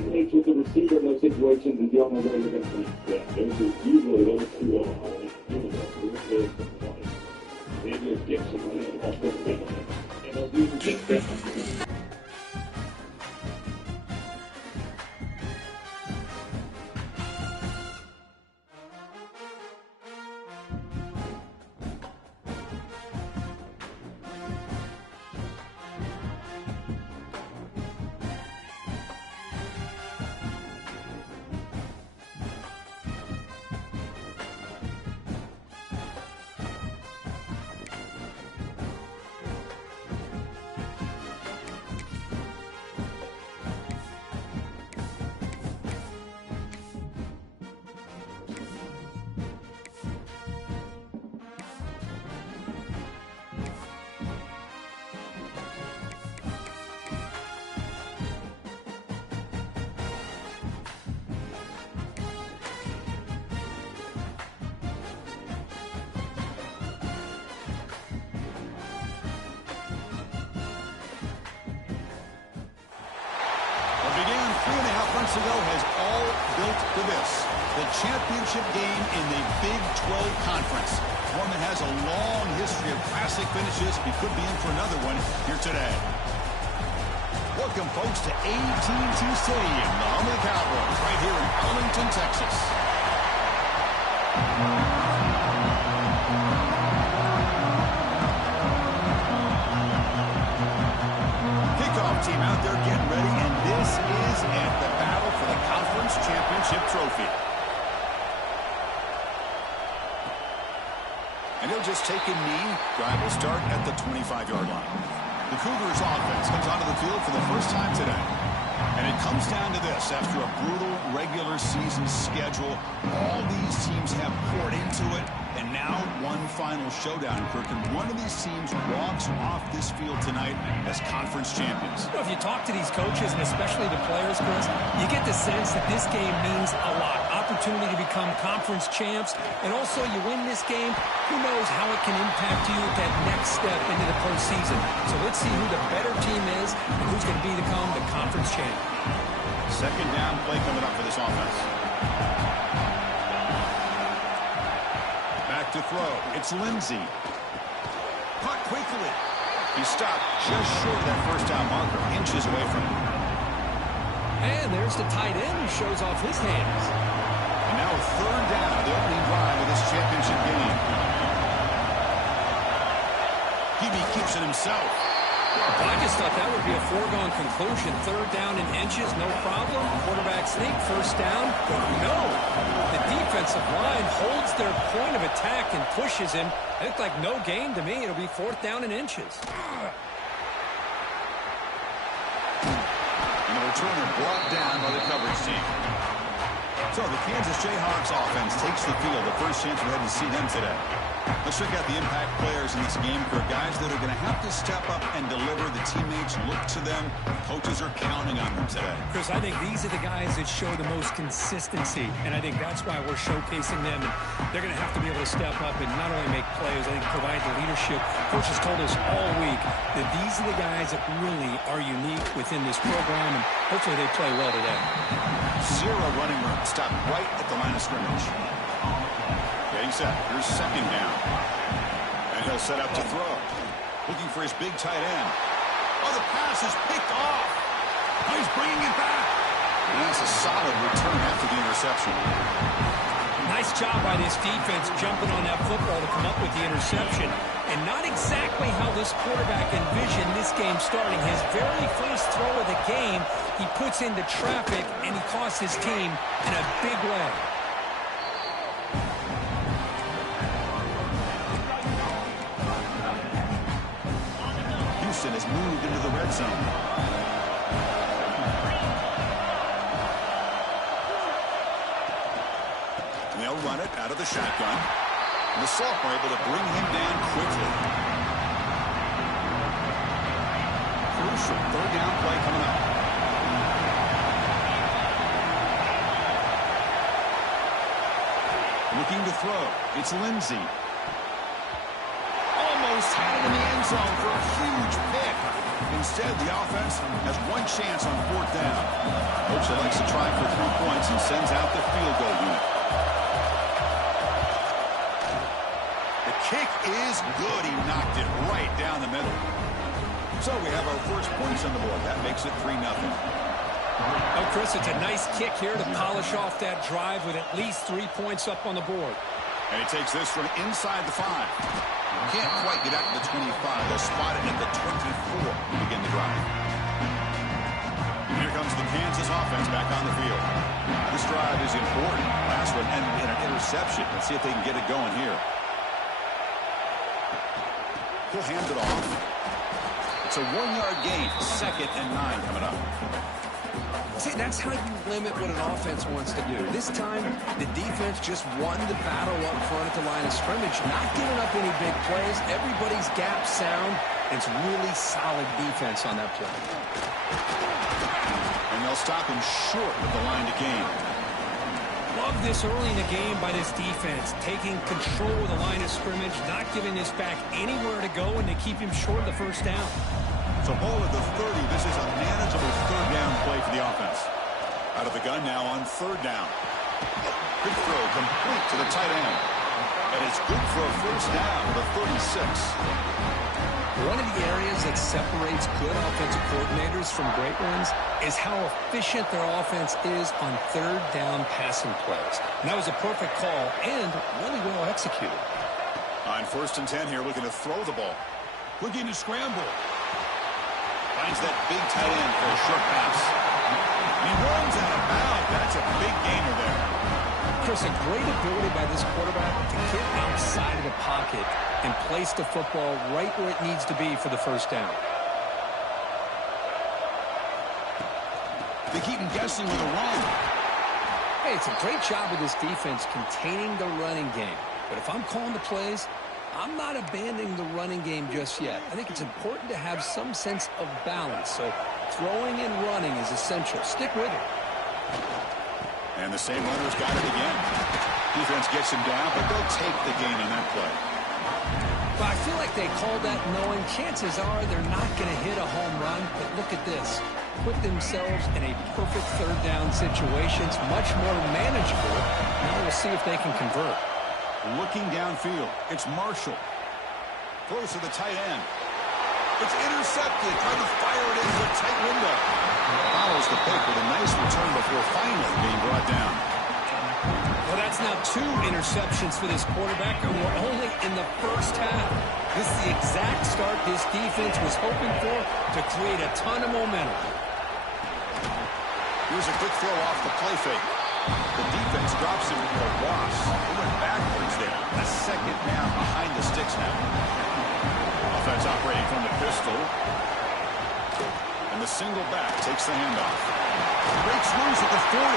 teammates with the receiver in those situations, and you don't know where you're going to be. Yeah, those are usually those two they just get somebody off the field, and they'll do just that. Began 3.5 months ago has all built to this. The championship game in the Big 12 Conference. One that has a long history of classic finishes. We could be in for another one here today. Welcome, folks, to AT&T Stadium, the home of the Cowboys, right here in Arlington, Texas. Team out there getting ready, and this is it, the battle for the conference championship trophy. And he'll just take a knee. Drive will start at the 25-yard line. The Cougars offense comes onto the field for the first time today. And it comes down to this. After a brutal regular season schedule, all these teams have poured into it. And now one final showdown, Kirk. And one of these teams walks off this field tonight as conference champions. You know, if you talk to these coaches, and especially the players, Chris, you get the sense that this game means a lot. Opportunity to become conference champs. And also, you win this game, who knows how it can impact you at that next step into the postseason. So let's see who the better team is and who's going to become the conference champ. Second down play coming up for this offense. Back to throw. It's Lindsey. Caught quickly. He stopped just short of that first down marker, inches away from him. And there's the tight end who shows off his hands. And now a third down, the opening drive of this championship game. Hebe keeps it himself. I just thought that would be a foregone conclusion. Third down in inches, no problem. Quarterback sneak, first down. But no, the defensive line holds their point of attack and pushes him. It looked like no gain to me. It'll be fourth down in inches. And the returner brought down by the coverage team. So the Kansas Jayhawks offense takes the field. The first chance we had to see them today. Let's check out the impact players in this game for guys that are going to have to step up and deliver. The teammates look to them. Coaches are counting on them today. Chris, I think these are the guys that show the most consistency, and I think that's why we're showcasing them. And they're going to have to be able to step up and not only make plays, I think provide the leadership. Coach has told us all week that these are the guys that really are unique within this program, and hopefully they play well today. Zero running room. Stop right at the line of scrimmage. Getting set. Here's second down. And he'll set up to throw. Looking for his big tight end. Oh, the pass is picked off. Oh, he's bringing it back. And that's a solid return after the interception. Nice job by this defense jumping on that football to come up with the interception. And not exactly how this quarterback envisioned this game starting. His very first throw of the game, he puts into traffic, and he costs his team in a big way. Houston has moved into the red zone. And they'll run it out of the shotgun. And the sophomore able to bring him down quickly. Crucial third down play coming up. Looking to throw. It's Lindsey. Almost almost had it in the end zone for a huge pick. Instead, the offense has one chance on 4th down. Coach elects to try for 3 points and sends out the field goal unit. The kick is good. He knocked it right down the middle. So we have our first points on the board. That makes it 3-0. Oh, Chris, it's a nice kick here to polish off that drive with at least 3 points up on the board. And he takes this from inside the 5. Can't quite get out to the 25. They'll spot it at the 24 to begin the drive. And here comes the Kansas offense back on the field. This drive is important. Last one ended in an interception. Let's see if they can get it going here. He'll hand it off. It's a 1-yard gain. 2nd and 9 coming up. See, that's how you limit what an offense wants to do. This time, the defense just won the battle up front at the line of scrimmage, not giving up any big plays. Everybody's gap sound. It's really solid defense on that play. And they'll stop him short of the line to gain. Love this early in the game by this defense, taking control of the line of scrimmage, not giving this back anywhere to go, and to keep him short of the first down. So ball at the 30. This is a manageable 3rd down play for the offense. Out of the gun now on 3rd down. Quick throw complete to the tight end. And it's good for a first down to the 36. One of the areas that separates good offensive coordinators from great ones is how efficient their offense is on 3rd down passing plays. And that was a perfect call and really well executed. On 1st and 10 here, looking to throw the ball. Looking to scramble. Finds that big tight end for a short pass. And he runs out of bounds. That's a big gainer there. Chris, a great ability by this quarterback to get outside of the pocket and place the football right where it needs to be for the first down. They keep him guessing with a run. Hey, it's a great job of this defense containing the running game. But if I'm calling the plays, I'm not abandoning the running game just yet. I think it's important to have some sense of balance. So throwing and running is essential. Stick with it. And the same runner's got it again. Defense gets him down, but they'll take the gain on that play. But I feel like they called that knowing chances are they're not going to hit a home run. But look at this. Put themselves in a perfect 3rd down situation. It's much more manageable. Now we'll see if they can convert. Looking downfield, it's Marshall. Throws to the tight end. It's intercepted. Trying to fire it into a tight window. Follows the pick with a nice return before finally being brought down. Well, that's now 2 interceptions for this quarterback, and we're only in the first half. This is the exact start this defense was hoping for to create a ton of momentum. Here's a quick throw off the play fake. The defense drops him for a loss. It went backwards there. A 2nd down behind the sticks now. Offense operating from the pistol. And the single back takes the handoff. Breaks loose at the 40.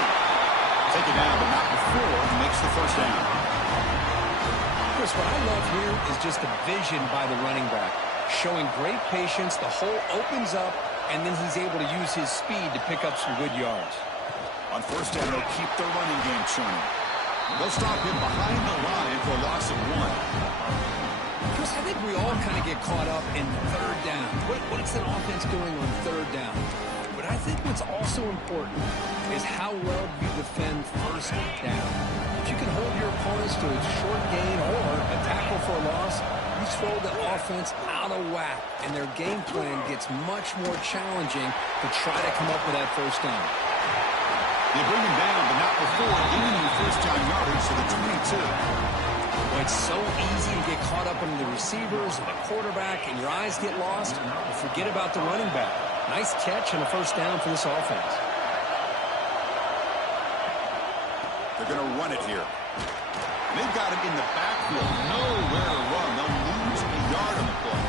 Take it down, but not before he makes the first down. Chris, what I love here is just the vision by the running back. Showing great patience, the hole opens up, and then he's able to use his speed to pick up some good yards. On 1st down, they'll keep their running game churning. They'll stop him behind the line for a loss of 1. Chris, I think we all kind of get caught up in 3rd down. What's an offense doing on 3rd down? But I think what's also important is how well you defend 1st down. If you can hold your opponents to a short gain or a tackle for a loss, you throw the offense out of whack, and their game plan gets much more challenging to try to come up with that first down. They bring him down, but not before gaining first down yardage to the 22. Well, it's so easy to get caught up in the receivers and the quarterback, and your eyes get lost, and you forget about the running back. Nice catch and a first down for this offense. They're going to run it here. And they've got him in the backfield. Nowhere to run. They'll lose a yard on the play.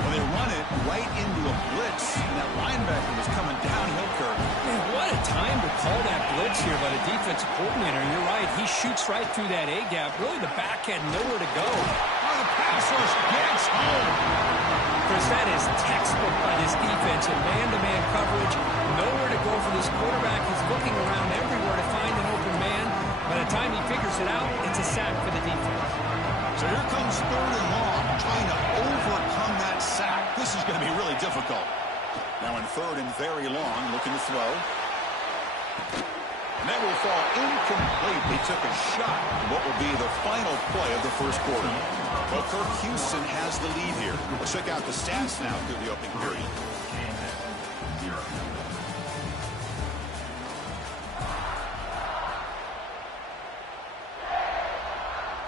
Well, they run it right into a blitz, and that linebacker was coming downhill, Kirk. Man, what a time to call that blitz here by the defensive coordinator. And you're right, he shoots right through that A-gap. Really, the back had nowhere to go. Oh, the pass rush gets home. Chris, that is textbook by this defense in man-to-man coverage. Nowhere to go for this quarterback. He's looking around everywhere to find an open man. By the time he figures it out, it's a sack for the defense. So here comes 3rd and long. trying to overcome that sack. This is going to be really difficult. Now in third and very long, looking to throw. And that will fall incomplete. They took a shot at what will be the final play of the first quarter. Well, Kirk Houston has the lead here. Let's check out the stats now through the opening period.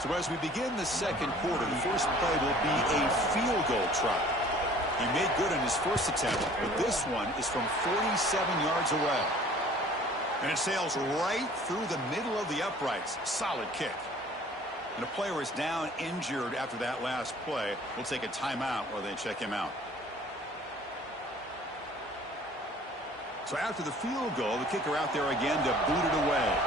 So as we begin the second quarter, the first play will be a field goal try. He made good on his first attempt, but this one is from 47 yards away. And it sails right through the middle of the uprights. Solid kick. And a player is down injured after that last play. We'll take a timeout while they check him out. So after the field goal, the kicker out there again to boot it away.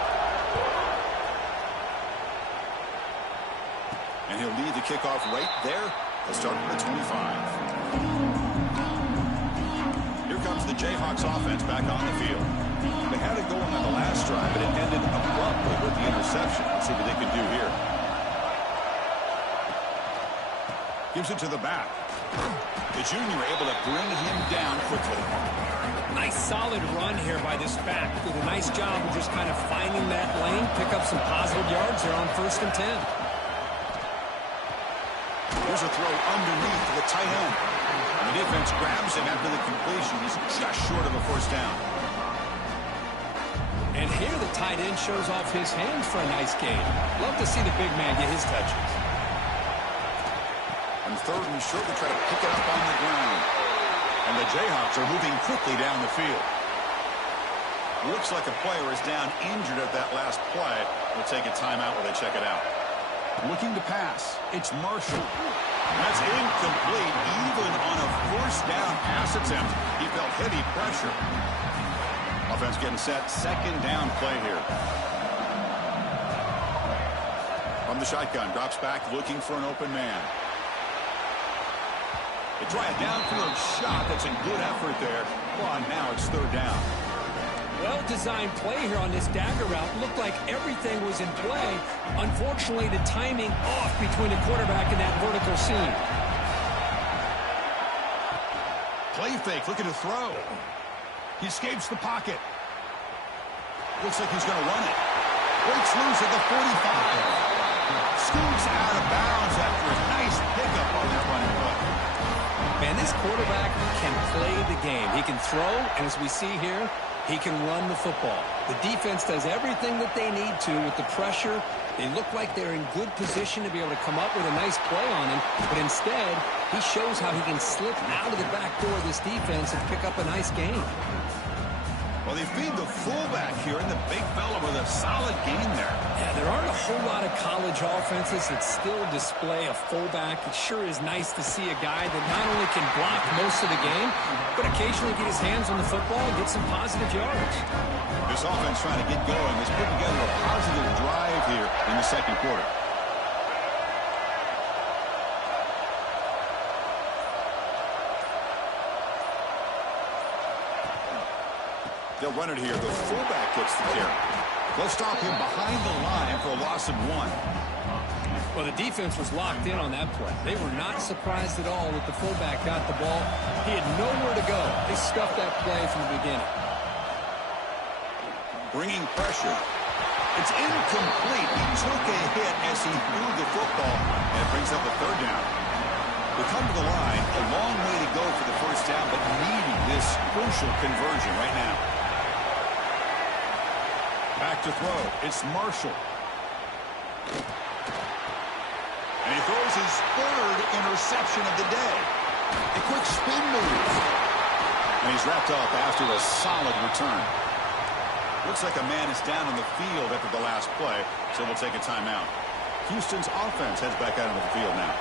And he'll lead the kickoff right there. They'll start at the 25. Here comes the Jayhawks offense back on the field. They had it going on the last drive, but it ended abruptly with the interception. Let's see what they can do here. Gives it to the back. The junior able to bring him down quickly. Nice solid run here by this back. Did a nice job of just kind of finding that lane, pick up some positive yards there on 1st and 10. Here's a throw underneath to the tight end. And the defense grabs him after the completion. He's just short of a first down. And here the tight end shows off his hands for a nice gain. Love to see the big man get his touches. And third and short, they try to pick it up on the ground. And the Jayhawks are moving quickly down the field. Looks like a player is down injured at that last play. We'll take a timeout while they check it out. Looking to pass. It's Marshall. That's incomplete. Even on a first down pass attempt, he felt heavy pressure. Offense getting set. Second down play here. From the shotgun. Drops back looking for an open man. They try a downfield shot. That's a good effort there. Well, now it's third down. Well-designed play here on this dagger route. Looked like everything was in play. Unfortunately, the timing off between the quarterback and that vertical seam. Play fake, looking to throw. He escapes the pocket. Looks like he's going to run it. Breaks loose at the 45. Scoots out of bounds after a nice pickup on that running play. Man, this quarterback can play the game. He can throw, and as we see here, he can run the football. The defense does everything that they need to with the pressure. They look like they're in good position to be able to come up with a nice play on him, but instead, he shows how he can slip out of the back door of this defense and pick up a nice gain. Well, they feed the fullback here, and the big fella with a solid gain there. Yeah, there aren't a whole lot of college offenses that still display a fullback. It sure is nice to see a guy that not only can block most of the game, but occasionally get his hands on the football and get some positive yards. This offense trying to get going has put together a positive drive here in the second quarter. They'll run it here. The fullback gets the carry. They'll stop him behind the line for a loss of 1. Well, the defense was locked in on that play. They were not surprised at all that the fullback got the ball. He had nowhere to go. They stuffed that play from the beginning. Bringing pressure. It's incomplete. He took a hit as he threw the football, and it brings up a third down. We come to the line. A long way to go for the first down, but needing this crucial conversion right now. Back to throw. It's Marshall. And he throws his third interception of the day. A quick spin move. And he's wrapped up after a solid return. Looks like a man is down on the field after the last play, so we'll take a timeout. Houston's offense heads back out onto the field now.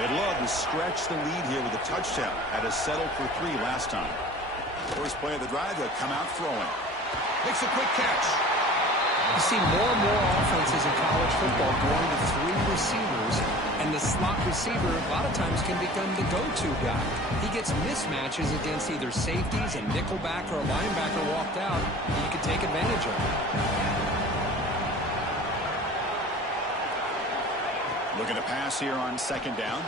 They'd love to stretch the lead here with a touchdown. Had us settled for 3 last time. First play of the drive, they'll come out throwing. Makes a quick catch. You see more and more offenses in college football going to 3 receivers, and the slot receiver a lot of times can become the go-to guy. He gets mismatches against either safeties, a nickelback, or a linebacker walked out, and you can take advantage of it. Looking to pass here on second down.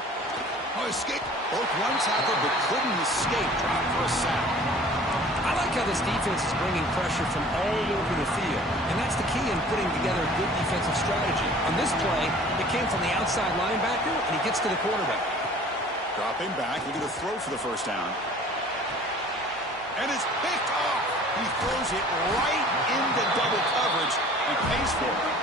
Oh, escape. Broke one tackle, but couldn't escape. Dropped for a sack. I like how this defense is bringing pressure from all over the field, and that's the key in putting together a good defensive strategy. On this play, it came from the outside linebacker, and he gets to the quarterback. Dropping back, looking to throw for the first down. And it's picked off. He throws it right into double coverage and pays for it.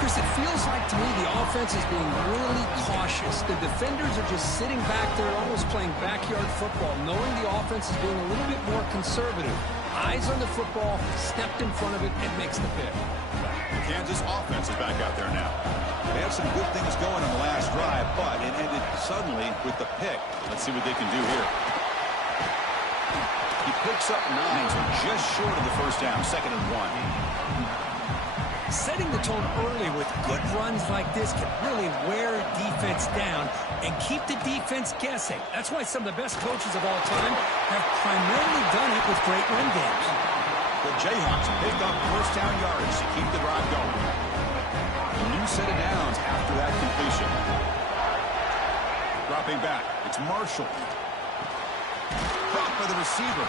Chris, it feels like to me the offense is being really cautious. The defenders are just sitting back there almost playing backyard football, knowing the offense is being a little bit more conservative. Eyes on the football, stepped in front of it, and makes the pick. The Kansas offense is back out there now. They had some good things going on the last drive, but it ended suddenly with the pick. Let's see what they can do here. He picks up 9, so just short of the first down, 2nd and 1. Setting the tone early with good runs like this can really wear defense down and keep the defense guessing. That's why some of the best coaches of all time have primarily done it with great run games. The Jayhawks pick up first down yards to keep the drive going. A new set of downs after that completion. Dropping back, it's Marshall. Caught by the receiver.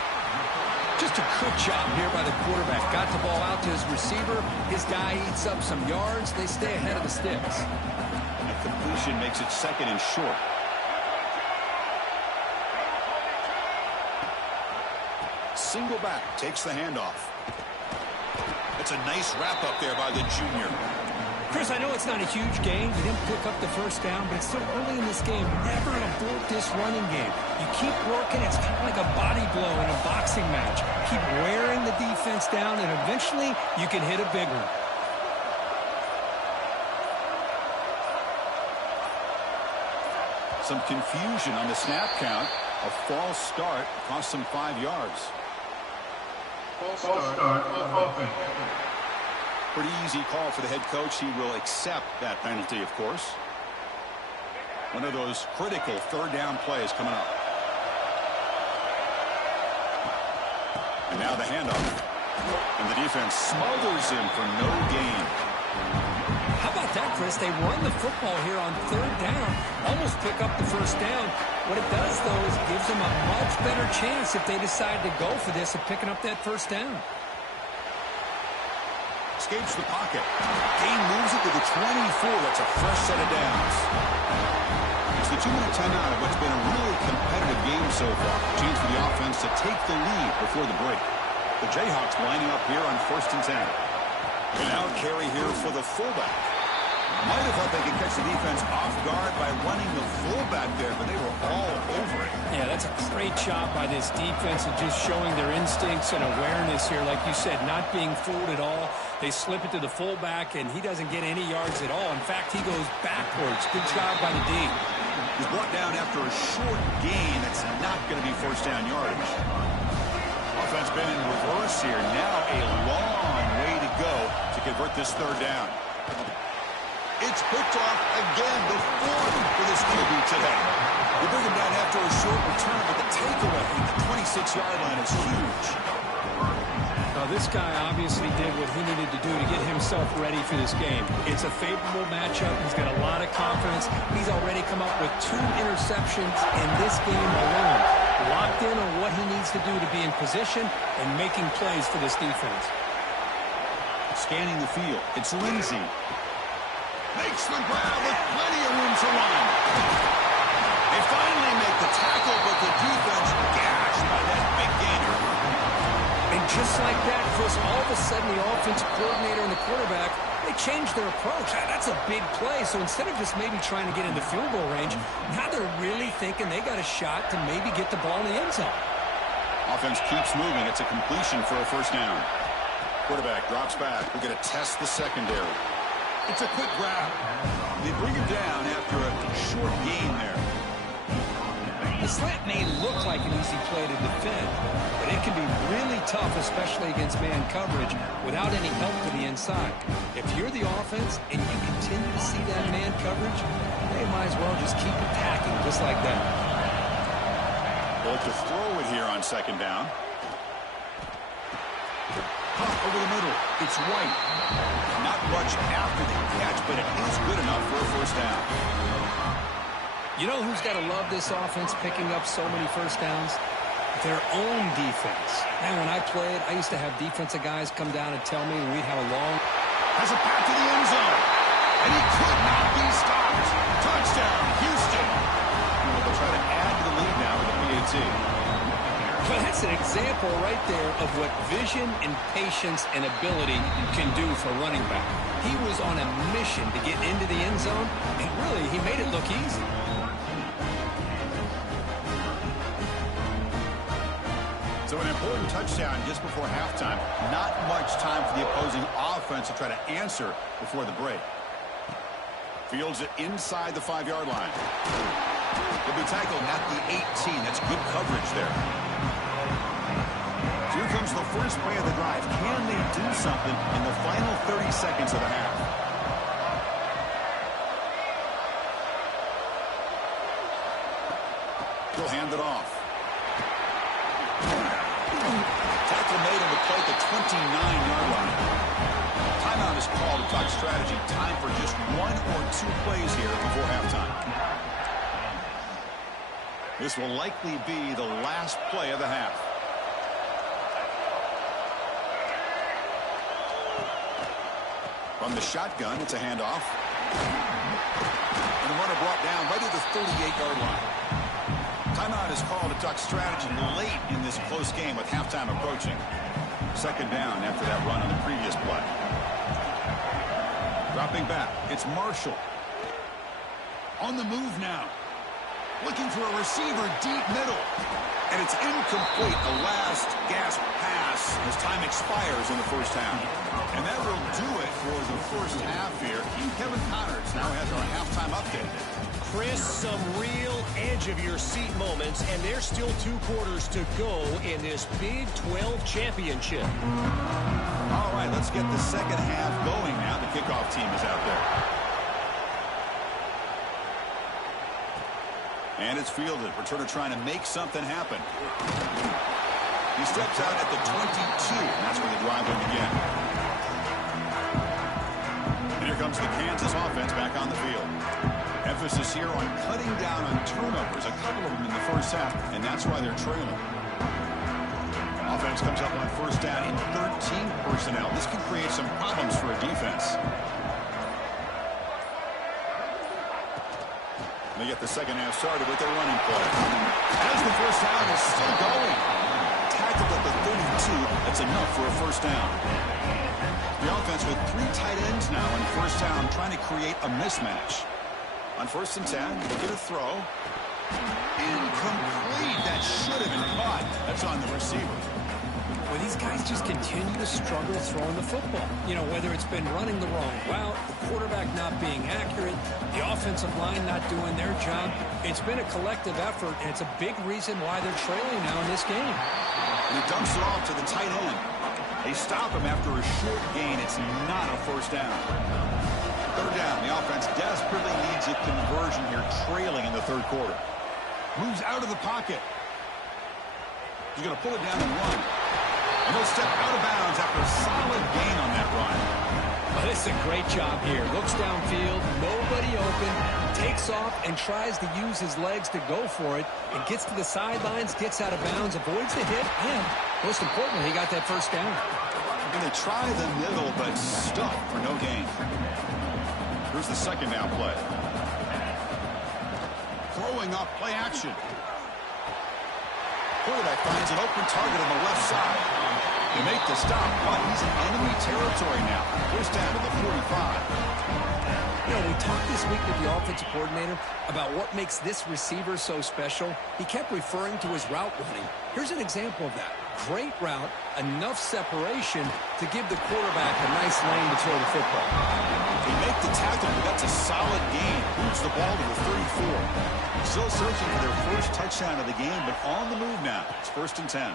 Just a good job here by the quarterback. Got the ball out to his receiver. His guy eats up some yards. They stay ahead of the sticks. A completion makes it 2nd and short. Single back takes the handoff. It's a nice wrap up there by the junior. Chris, I know it's not a huge gain. You didn't pick up the first down, but it's still early in this game. Never abort this running game. You keep working. It's kind of like a body blow in a boxing match. Keep wearing the defense down, and eventually you can hit a big one. Some confusion on the snap count. A false start cost them 5 yards. False start, offense. Pretty easy call for the head coach. He will accept that penalty, of course. One of those critical 3rd down plays coming up. And now the handoff. And the defense smothers him for no gain. How about that, Chris? They run the football here on 3rd down. Almost pick up the first down. What it does, though, is it gives them a much better chance if they decide to go for this of picking up that first down. Escapes the pocket. Gain moves it to the 24. That's a fresh set of downs. It's the 2-minute timeout of what's been a really competitive game so far. Chance for the offense to take the lead before the break. The Jayhawks lining up here on 1st and 10. And now carry here for the fullback. Might have thought they could catch the defense off guard by running the fullback there, but they were all over it. Yeah, that's a great job by this defense of just showing their instincts and awareness here. Like you said, not being fooled at all. They slip it to the fullback, and he doesn't get any yards at all. In fact, he goes backwards. Good job by the D. He's brought down after a short gain. That's not going to be first down yardage. Offense been in reverse here. Now a long way to go to convert this 3rd down. It's picked off again, the 4th for this QB today. They bring him down after a short return, but the takeaway at the 26-yard line is huge. Now, this guy obviously did what he needed to do to get himself ready for this game. It's a favorable matchup. He's got a lot of confidence. He's already come up with 2 interceptions in this game alone. Locked in on what he needs to do to be in position and making plays for this defense. Scanning the field, it's Lindsey. Makes the grab with plenty of room to run. They finally make the tackle, but the defense gashed by that big gainer. And just like that, Chris, all of a sudden the offensive coordinator and the quarterback, they changed their approach. That's a big play. So instead of just maybe trying to get into field goal range, now they're really thinking they got a shot to maybe get the ball in the end zone. Offense keeps moving. It's a completion for a first down. Quarterback drops back. We're going to test the secondary. It's a quick grab. They bring him down after a short gain there. The slant may look like an easy play to defend, but it can be really tough, especially against man coverage, without any help to the inside. If you're the offense and you continue to see that man coverage, they might as well just keep attacking just like that. They'll have to throw it here on 2nd down. Pop over the middle. It's White. Not much after the catch, but it is good enough for a first down. You know who's got to love this offense picking up so many first downs? Their own defense. Man, when I played, I used to have defensive guys come down and tell me we'd have a long... Has a path to the end zone. And he could not be stopped. Touchdown, Houston. They'll try to add to the lead now with the PAT. Well, that's an example right there of what vision and patience and ability can do for a running back. He was on a mission to get into the end zone, and really, he made it look easy. So an important touchdown just before halftime. Not much time for the opposing offense to try to answer before the break. Fields it inside the 5-yard line. He'll be tackled at the 18. That's good coverage there. So here comes the first play of the drive. Can they do something in the final 30 seconds of the half? He'll hand it off. Tackle made on the play at the 29-yard line. Timeout is called to talk strategy. Time for just 1 or 2 plays here before halftime. This will likely be the last play of the half. From the shotgun, it's a handoff. And the runner brought down right at the 38-yard line. Timeout is called to talk strategy late in this close game with halftime approaching. Second down after that run on the previous play. Dropping back, it's Marshall. On the move now. Looking for a receiver deep middle. And it's incomplete. A last gasp pass as time expires in the first half. And that will do it for the first half here. Kevin Connors now has our halftime update. Chris, some real edge-of-your-seat moments, and there's still 2 quarters to go in this Big 12 championship. All right, let's get the second half going now. The kickoff team is out there. And it's fielded. Returner trying to make something happen. He steps out at the 22. That's where the drive will begin. And here comes the Kansas offense back on the field. Emphasis here on cutting down on turnovers, a couple of them in the first half, and that's why they're trailing. Offense comes up on first down in 13 personnel. This could create some problems for a defense. They get the second half started with their running play. As the first down is still going. Tackled at the 32. That's enough for a first down. The offense with 3 tight ends now on first down, trying to create a mismatch. On first and 10, look at a throw. Incomplete. That should have been caught. That's on the receiver. Well, these guys just continue to struggle throwing the football. You know, whether it's been running the wrong route, the quarterback not being accurate, the offensive line not doing their job. It's been a collective effort, and it's a big reason why they're trailing now in this game. And he dumps it off to the tight end. They stop him after a short gain. It's not a first down. Third down. The offense desperately needs a conversion here, trailing in the third quarter. Moves out of the pocket. He's going to pull it down and run. And he'll step out of bounds after a solid gain on that run. Well, this is a great job here. Looks downfield, nobody open, takes off and tries to use his legs to go for it. And gets to the sidelines, gets out of bounds, avoids the hit, and most importantly, he got that first down. And they try the middle, but stuck for no gain. Here's the second down play. Throwing off play action. Quarterback finds an open target on the left side. They make the stop, but he's in enemy territory now. First down to the 45. You know, we talked this week with the offensive coordinator about what makes this receiver so special. He kept referring to his route running. Here's an example of that. Great route, enough separation to give the quarterback a nice lane to throw the football. They make the tackle, but that's a solid gain. Moves the ball to the 34. Still searching for their first touchdown of the game, but on the move now. It's first and 10.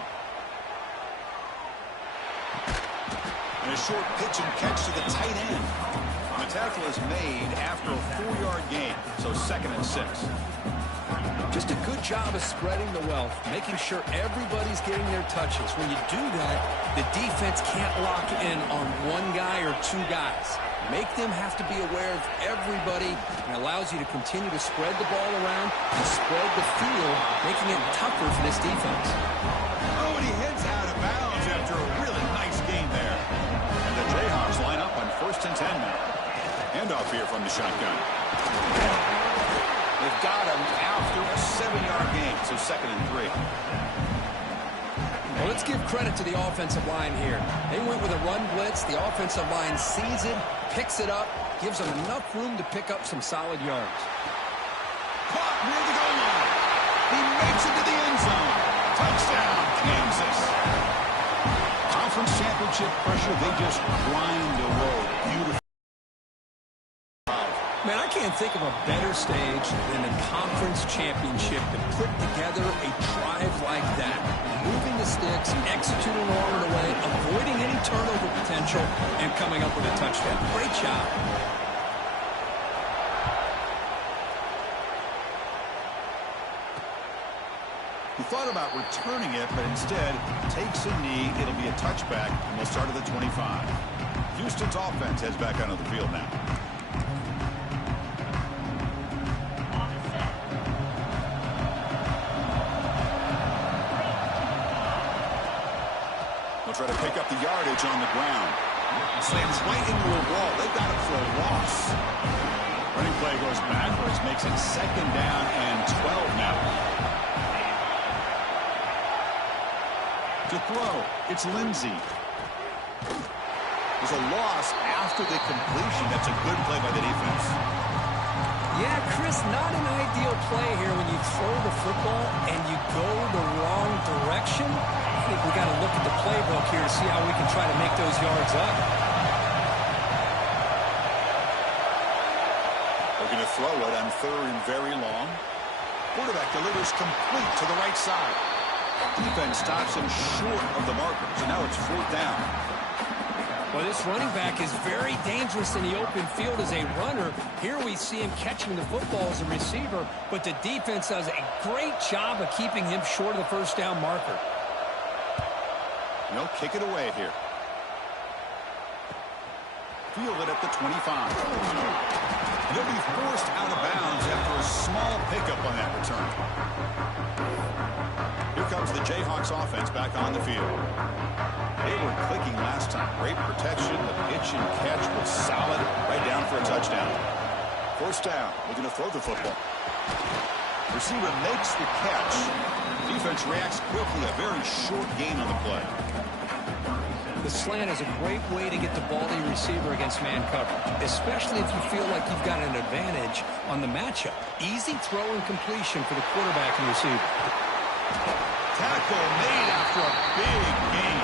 And a short pitch and catch to the tight end. And the tackle is made after a 4-yard gain, so second and 6. Just a good job of spreading the wealth, making sure everybody's getting their touches. When you do that, the defense can't lock in on one guy or two guys. Make them have to be aware of everybody, and allows you to continue to spread the ball around and spread the field, making it tougher for this defense. Oh, and he heads out of bounds after a really nice game there. And the Jayhawks line up on 1st and 10 now. Handoff here from the shotgun. They've got him after a 7-yard gain, so 2nd and 3. Well, let's give credit to the offensive line here. They went with a run blitz. The offensive line sees it, picks it up, gives them enough room to pick up some solid yards. Caught near the goal line. He makes it to the end zone. Touchdown, Kansas. Conference championship pressure, they just grind away. Beautiful. Man, I can't think of a better stage than the conference championship to put together a drive like that. Moving the sticks, executing along the way, avoiding any turnover potential, and coming up with a touchdown. Great job. He thought about returning it, but instead takes a knee. It'll be a touchback, and they'll start at the 25. Houston's offense heads back onto the field now. They'll try to pick up the yardage on the ground. Slams right into a wall. They've got it for a loss. Running play goes backwards, makes it 2nd down and 12 now. To throw, it's Lindsey. There's a loss after the completion. That's a good play by the defense. Yeah, Chris, not an ideal play here when you throw the football and you go the wrong direction. I think we got to look at the playbook here to see how we can try to make those yards up. They're going to throw it on 3rd and very long. Quarterback delivers complete to the right side. Defense stops him short of the marker, so now it's 4th down. Well, this running back is very dangerous in the open field as a runner. Here we see him catching the football as a receiver, but the defense does a great job of keeping him short of the 1st down marker. They'll kick it away here. Fielded at the 25. They'll be forced out of bounds after a small pickup on that return. Here comes the Jayhawks offense back on the field. They were clicking last time. Great protection. The pitch and catch was solid. Right down for a touchdown. 1st down. Looking to throw the football. Receiver makes the catch. Defense reacts quickly. A very short gain on the play. The slant is a great way to get the ball to your receiver against man coverage, especially if you feel like you've got an advantage on the matchup. Easy throw and completion for the quarterback and receiver. Tackle made after a big gain.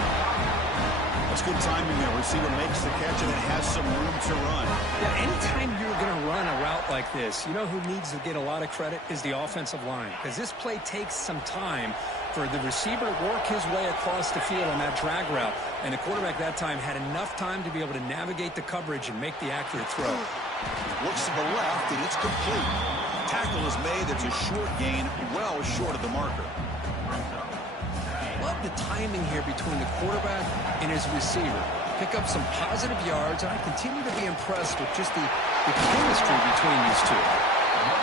That's good timing there. Receiver makes the catch and it has some room to run. Yeah, anytime you're going to run a route like this, you know who needs to get a lot of credit is the offensive line, because this play takes some time for the receiver to work his way across the field on that drag route, and the quarterback that time had enough time to be able to navigate the coverage and make the accurate throw. Looks to the left, and it's complete. Tackle is made. It's a short gain, well short of the marker. Love the timing here between the quarterback and his receiver. Pick up some positive yards, and I continue to be impressed with just the chemistry between these two.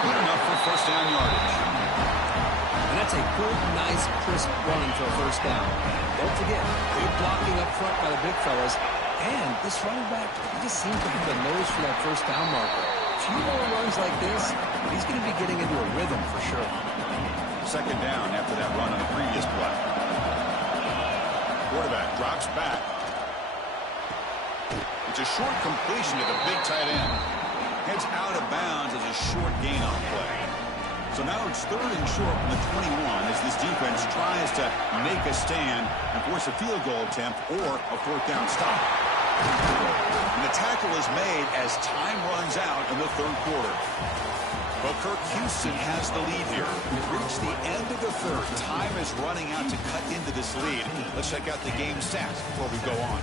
Good enough for 1st down yardage. And that's a good, nice, crisp run for a 1st down. Don't forget, good blocking up front by the big fellas. And this running back, he just seems to have a nose for that 1st down marker. A few more runs like this, he's going to be getting into a rhythm for sure. 2nd down after that run on the previous play. Quarterback drops back. It's a short completion to the big tight end. Heads out of bounds as a short gain on play. So now it's 3rd and short from the 21 as this defense tries to make a stand and force a field goal attempt or a 4th down stop. And the tackle is made as time runs out in the 3rd quarter. Well, Kirk, Houston has the lead here. We've reached the end of the 3rd. Time is running out to cut into this lead. Let's check out the game stats before we go on.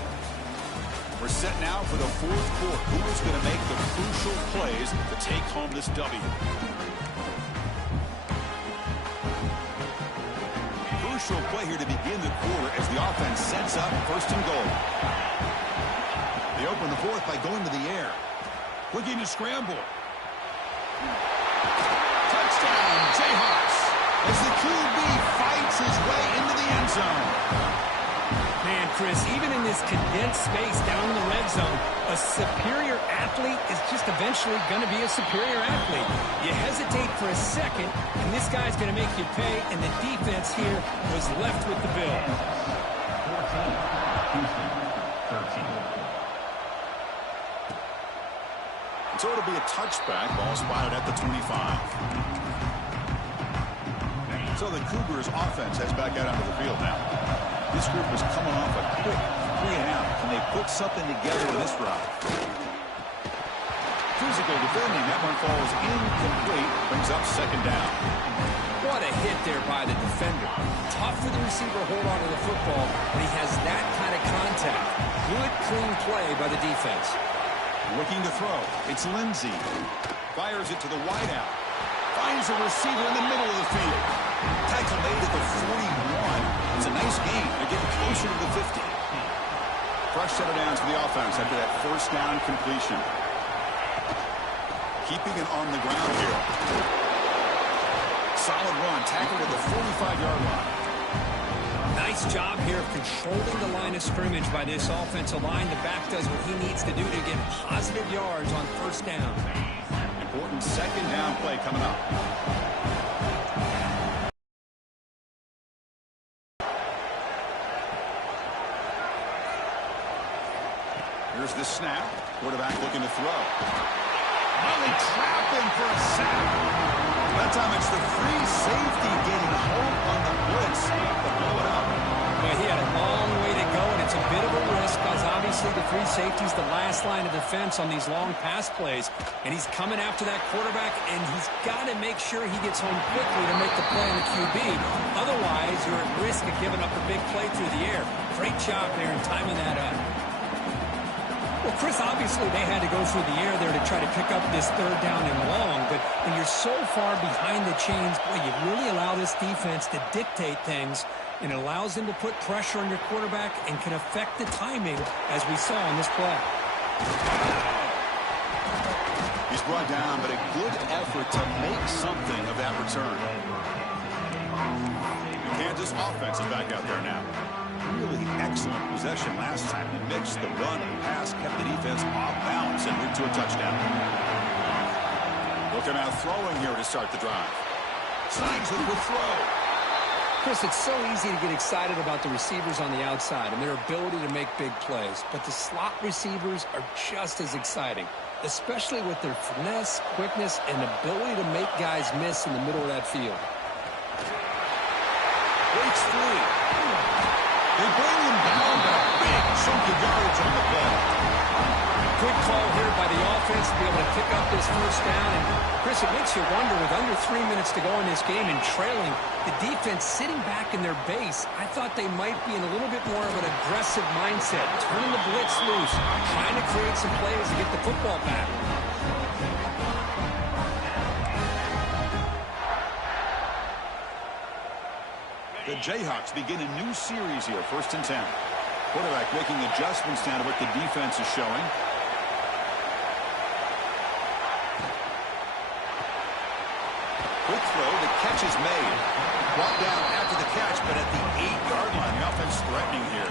We're set now for the 4th quarter. Who is going to make the crucial plays to take home this W? crucial play here to begin the quarter as the offense sets up first and goal. They open the fourth by going to the air. Looking to scramble. Touchdown, Jayhawks, as the QB fights his way into the end zone. Man, Chris, even in this condensed space down in the red zone, a superior athlete is just eventually going to be a superior athlete. You hesitate for a second, and this guy's going to make you pay, and the defense here was left with the bill. 13. So it'll be a touchback. Ball spotted at the 25. So the Cougars offense heads back out onto the field now. This group is coming off a quick 3 and out. Can they put something together in this drive? Physical defending. That one falls incomplete. Brings up second down. What a hit there by the defender. Tough for the receiver to hold on to the football, but he has that kind of contact. Good, clean play by the defense. Looking to throw. It's Lindsey. Fires it to the wideout. Finds a receiver in the middle of the field. Tackle made at the 41. It's a nice gain. They're getting closer to the 50. Fresh set of downs for the offense after that first down completion. Keeping it on the ground here. Solid run. Tackled at the 45-yard line. Nice job here of controlling the line of scrimmage by this offensive line. The back does what he needs to do to get positive yards on first down. Important second down play coming up. Here's the snap. Quarterback looking to throw. Really trapped him for a sack. That time it's the free safety getting home on the blitz to blow it up. But he had a long way to go, and it's a bit of a risk because obviously the free safety's the last line of defense on these long pass plays. And he's coming after that quarterback, and he's got to make sure he gets home quickly to make the play on the QB. Otherwise, you're at risk of giving up a big play through the air. Great job there in timing that up. Well, Chris, obviously they had to go through the air there to try to pick up this third down and long, but when you're so far behind the chains, boy, you really allow this defense to dictate things, and it allows them to put pressure on your quarterback and can affect the timing, as we saw in this play. He's brought down, but a good effort to make something of that return. The Kansas offense is back out there now. Really excellent possession last time. The mix, the run, and the pass kept the defense off balance and route to a touchdown. Looking out throwing here to start the drive. Signs it with throw. Chris, it's so easy to get excited about the receivers on the outside and their ability to make big plays, but the slot receivers are just as exciting, especially with their finesse, quickness, and ability to make guys miss in the middle of that field. Breaks free. They bring him down, but a big chunk of yardage on the play. Good call here by the offense to be able to pick up this first down. And, Chris, it makes you wonder, with under 3 minutes to go in this game and trailing, the defense sitting back in their base, I thought they might be in a little bit more of an aggressive mindset, turning the blitz loose, trying to create some plays to get the football back. The Jayhawks begin a new series here, 1st and 10. Quarterback making adjustments down to what the defense is showing. Quick throw, the catch is made. Brought down after the catch, but at the 8-yard line, the offense threatening here.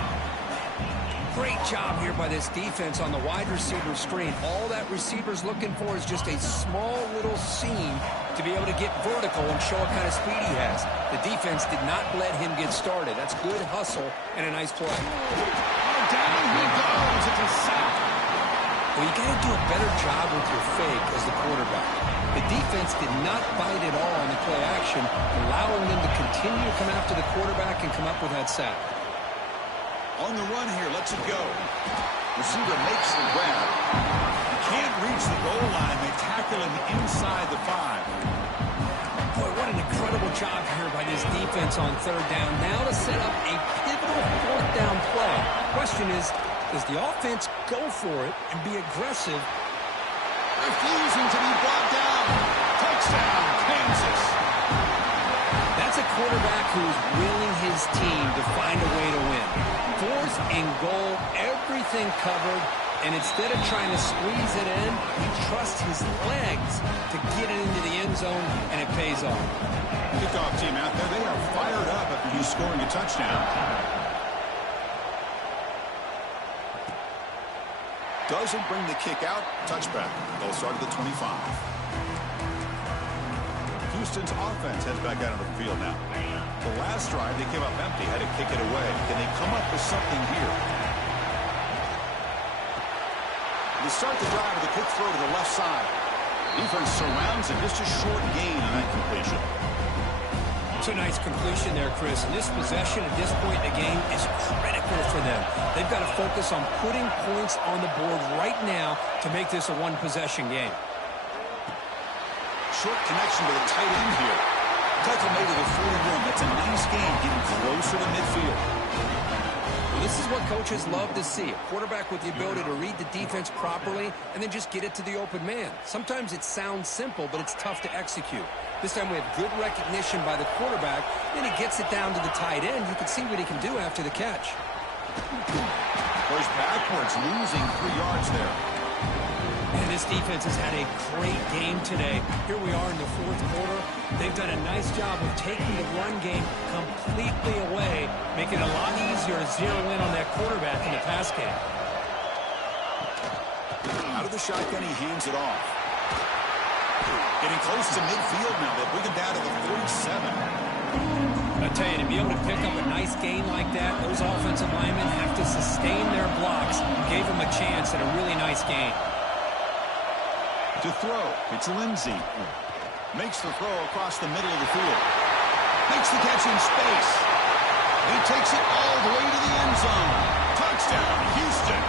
Great job here by this defense on the wide receiver screen. All that receiver's looking for is just a small little seam to be able to get vertical and show what kind of speed he has. The defense did not let him get started. That's good hustle and a nice play. Down he goes. It's a sack. Well, you got to do a better job with your fake as the quarterback. The defense did not bite at all on the play action, allowing them to continue to come after the quarterback and come up with that sack. On the run here, lets it go. Receiver makes the grab. He can't reach the goal line. They tackle him inside the 5. Boy, what an incredible job here by this defense on third down. Now to set up a pivotal fourth down play. Question is, does the offense go for it and be aggressive? Refusing to be brought down. Touchdown, Kansas. That's a quarterback who's willing his team to find a way to win. 4th and goal, everything covered, and instead of trying to squeeze it in, he trusts his legs to get it into the end zone, and it pays off. Kickoff team out there, they are fired up after he's scoring a touchdown. Doesn't bring the kick out. Touchback. They'll start at the 25. Houston's offense heads back out on the field now. The last drive, they came up empty, had to kick it away. Can they come up with something here? They start the drive with a quick throw to the left side. Defense surrounds him. Just a short gain on that completion. It's a nice completion there, Chris. And this possession at this point in the game is critical for them. They've got to focus on putting points on the board right now to make this a one-possession game. Short connection to the tight end here. Tackle made at the 41. That's a nice game, getting closer to midfield. Well, this is what coaches love to see. A quarterback with the ability to read the defense properly and then just get it to the open man. Sometimes it sounds simple, but it's tough to execute. This time we have good recognition by the quarterback. Then he gets it down to the tight end. You can see what he can do after the catch. Goes backwards, losing 3 yards there. And this defense has had a great game today. Here we are in the 4th quarter. They've done a nice job of taking the run game completely away, making it a lot easier to zero in on that quarterback in the pass game. Out of the shotgun, he hands it off. Getting close to midfield now. They bring him down to the 47. I tell you, to be able to pick up a nice gain like that, those offensive linemen have to sustain their blocks. Gave him a chance at a really nice gain. To throw, it's Lindsey. Makes the throw across the middle of the field. Makes the catch in space. He takes it all the way to the end zone. Touchdown, Houston.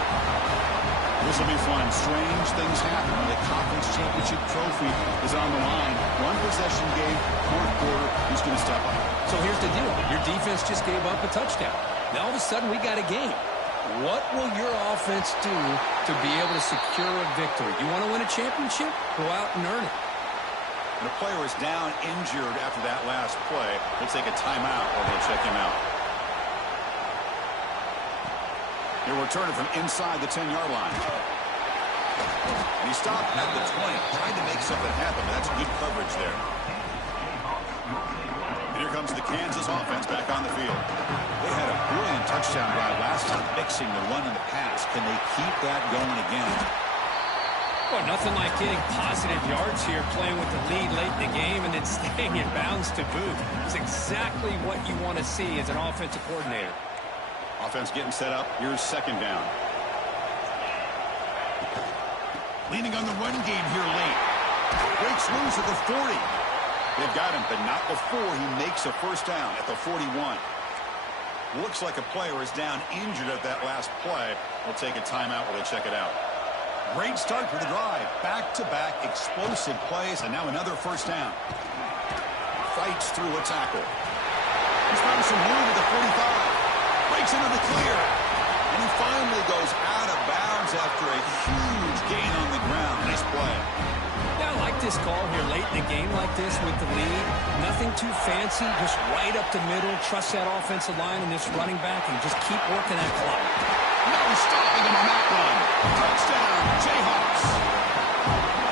This will be fun. Strange things happen when the conference championship trophy is on the line. One possession game, 4th quarter, who's going to step up? So here's the deal. Your defense just gave up a touchdown. Now all of a sudden we got a game. What will your offense do to be able to secure a victory? You want to win a championship? Go out and earn it. And a player is down injured after that last play. They'll take a timeout or they'll check him out. He'll return it from inside the 10-yard line. And he stopped at the 20. Tried to make something happen, but that's good coverage there. And here comes the Kansas offense back on the field. They had a brilliant touchdown drive last time, mixing the run and the pass. Can they keep that going again? Well, nothing like getting positive yards here, playing with the lead late in the game and then staying in bounds to boot. It's exactly what you want to see as an offensive coordinator. Offense getting set up. Here's 2nd down. Leaning on the run game here late. Breaks loose at the 40. They've got him, but not before he makes a 1st down at the 41. Looks like a player is down injured at that last play. We'll take a timeout while they check it out. Great start for the drive. Back-to-back explosive plays, and now another 1st down. Fights through a tackle. He's found some room at the 45. Breaks into the clear. And he finally goes out of bounds after a huge gain on the ground. Nice play. Yeah, I like this call here late in a game like this with the lead. Nothing too fancy, just right up the middle. Trust that offensive line and this running back and just keep working that clock. No stopping him on that run. Touchdown, Jayhawks.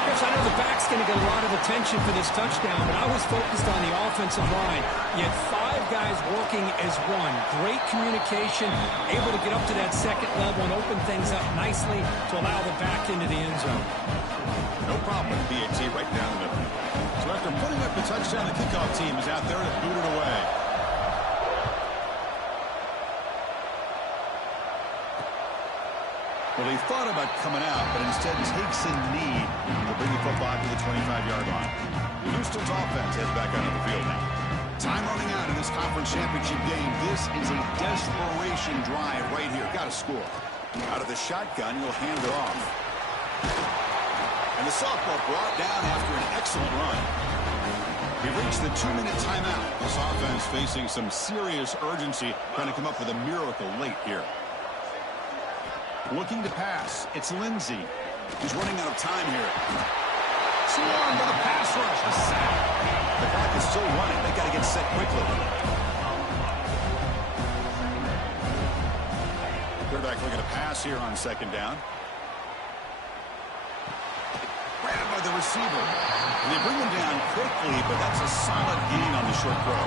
Chris, I know the back's going to get a lot of attention for this touchdown, but I was focused on the offensive line. You had 5 guys working as one. Great communication, able to get up to that 2nd level and open things up nicely to allow the back into the end zone. No problem with BAT right down the middle. So after putting up the touchdown, the kickoff team is out there to boot it away. Well, they thought about coming out, but instead takes a knee to bring the football to the 25-yard line. Houston's offense heads back onto the field now. Time running out in this conference championship game. This is a desperation drive right here. Got to score. Out of the shotgun, you'll hand it off. And the sophomore brought down after an excellent run. We reached the 2-minute timeout. This offense facing some serious urgency, trying to come up with a miracle late here. Looking to pass. It's Lindsey. He's running out of time here. Swarmed with a pass rush. A sack. The clock is still running. They got to get set quickly. Quarterback looking to pass here on second down. Grabbed by the receiver. And they bring him down quickly, but that's a solid gain on the short throw.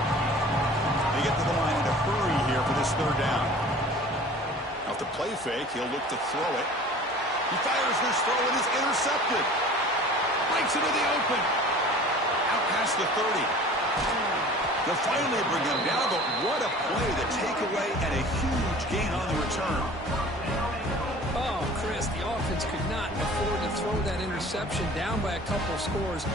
They get to the line in a hurry here for this third down. Off the play fake, he'll look to throw it. He fires this throw and is intercepted. Breaks into the open. Out past the 30. They'll finally bring him down, but what a play, the takeaway, and a huge gain on the return. Oh, Chris, the offense could not afford to throw that interception down by a couple of scores.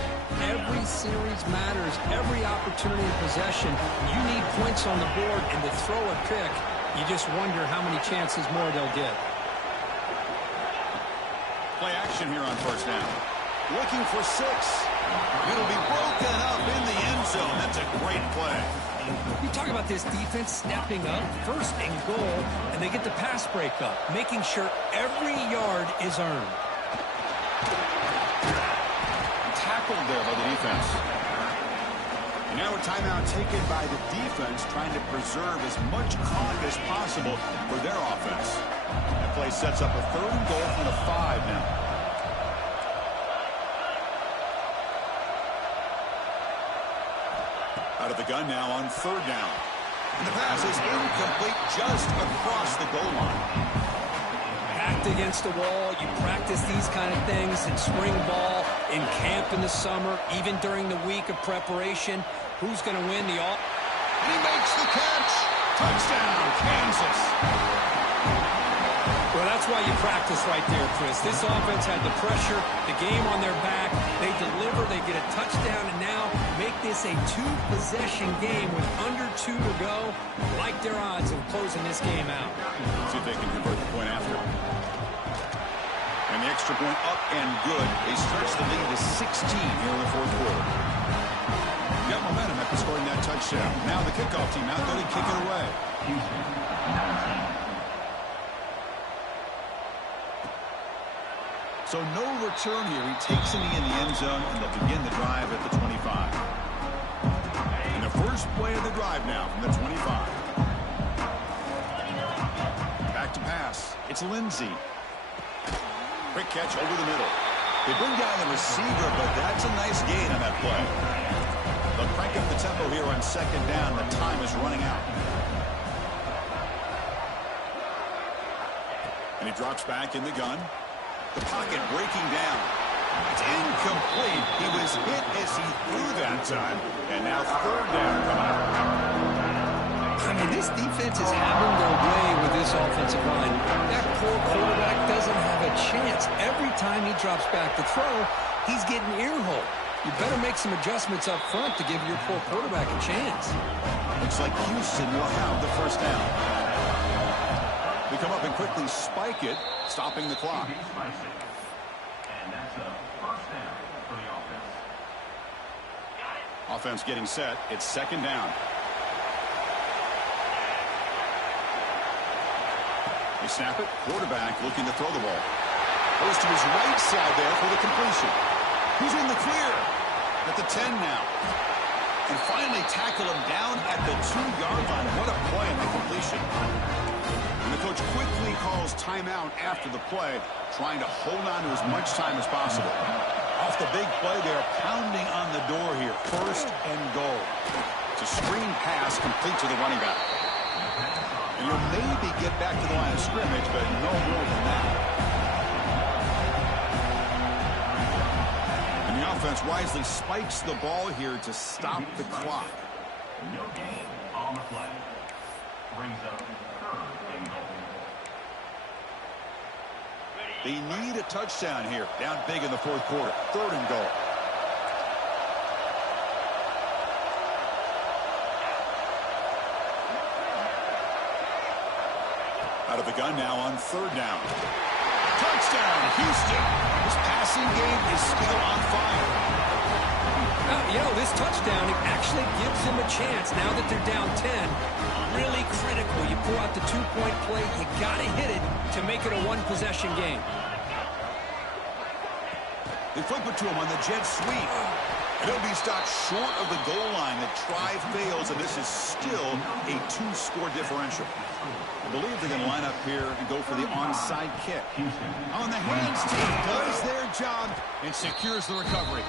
Every series matters. Every opportunity of possession. You need points on the board, and to throw a pick, you just wonder how many chances more they'll get. Play action here on first down. Looking for 6. It'll be broken up in the end zone. That's a great play. You talk about this defense stepping up, first and goal, and they get the pass break up, making sure every yard is earned. Tackled there by the defense. And now a timeout taken by the defense, trying to preserve as much clock as possible for their offense. That play sets up a third and goal from the 5 now. Out of the gun now on third down. And the pass is incomplete just across the goal line. Packed against the wall. You practice these kind of things in spring ball, in camp in the summer, even during the week of preparation. Who's going to win the all? And he makes the catch. Touchdown, Kansas. Well, that's why you practice right there, Chris. This offense had the pressure, the game on their back. They deliver, they get a touchdown, and now make this a 2-possession game with under 2 to go. Like their odds of closing this game out. See if they can convert the point after. And the extra point up and good. They stretch the lead to 16 here in the fourth quarter. Got momentum after scoring that touchdown. Now the kickoff team out there to kick it away. Houston, 19. So no return here. He takes it in the end zone, and they'll begin the drive at the 25. And the first play of the drive now from the 25. Back to pass. It's Lindsey. Quick catch over the middle. They bring down the receiver, but that's a nice gain on that play. They'll crank up the tempo here on second down. The time is running out. And he drops back in the gun. The pocket breaking down. It's incomplete. He was hit as he threw that time. And now third down coming up. I mean, this defense is having their way with this offensive line. That poor quarterback doesn't have a chance. Every time he drops back to throw, he's getting ear-hole. You better make some adjustments up front to give your poor quarterback a chance. Looks like Houston will have the first down. They come up and quickly spike it, stopping the clock. And that's a first down for the offense. Offense getting set. It's second down. They snap it. Quarterback looking to throw the ball. Goes to his right side there for the completion. He's in the clear at the 10 now. And finally tackle him down at the 2-yard line. What a play in the completion. And the coach quickly calls timeout after the play, trying to hold on to as much time as possible. Off the big play, they're pounding on the door here. First and goal. It's a screen pass complete to the running back. And you'll maybe get back to the line of scrimmage, but no more than that. And the offense wisely spikes the ball here to stop the clock. No gain on the play. Brings up third and goal. They need a touchdown here. Down big in the fourth quarter. Third and goal. Out of the gun now on third down. Touchdown, Houston. This passing game is still on fire. You know, this touchdown, it actually gives them a chance now that they're down 10. Really critical. You pull out the 2-point play. You got to hit it to make it a 1-possession game. They flip it to him on the jet sweep. And he'll be stopped short of the goal line. The try fails, and this is still a 2-score differential. I believe they're going to line up here and go for the onside kick. On the hands, team does their job and secures the recovery.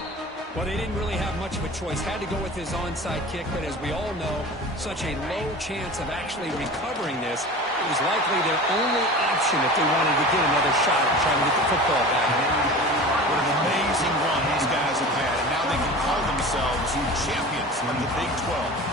Well, they didn't really have much of a choice. Had to go with his onside kick, but as we all know, such a low chance of actually recovering this. It was likely their only option if they wanted to get another shot at trying to get the football back. What an amazing run these guys have had, and now they can call themselves champions of the Big 12.